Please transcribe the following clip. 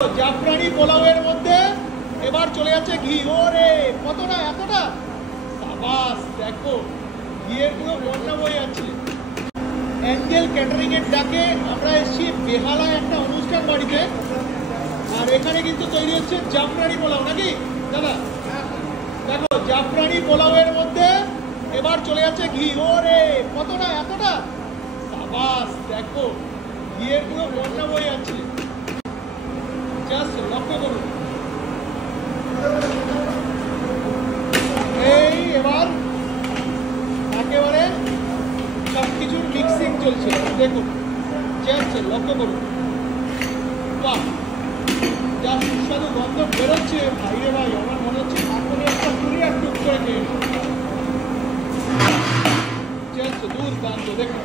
জাফরানি পোলাওয়ের মধ্যে এবার চলে যাচ্ছে ঘি। ওরে কতটা, এতটা সাবাস! দেখো ঘিয়ের পুরো বন্যা বয়ে যাচ্ছে। অ্যাঞ্জেল ক্যাটারিং এর ডাকে আমরা এসেছি বেহালায় একটা অনুষ্ঠান বাড়িতে, আর এখানে কিন্তু তৈরি হচ্ছে জাফরানি পোলাও, নাকি দাদা? দেখো জাফরানি পোলাওয়ের মধ্যে এবার চলে যাচ্ছে ঘি। ওরে কতটা, এতটা সাবাস! দেখো ঘিয়ের পুরো বন্যা বয়ে যাচ্ছে। জাস্ট লক্ষ্য করুন। এই এবার একেবারে সব কিছুর মিক্সিং চলছে, দেখুন জাস্ট লক্ষ্য করুন। বাহ, যা সুস্বাদু গন্ধ বেরোচ্ছে ভাইরে ভাই, আমার মনে হচ্ছে তারপরে একটা পুরি আর টুক করে খেয়ে জাস্ট দুর্দান্ত। দেখুন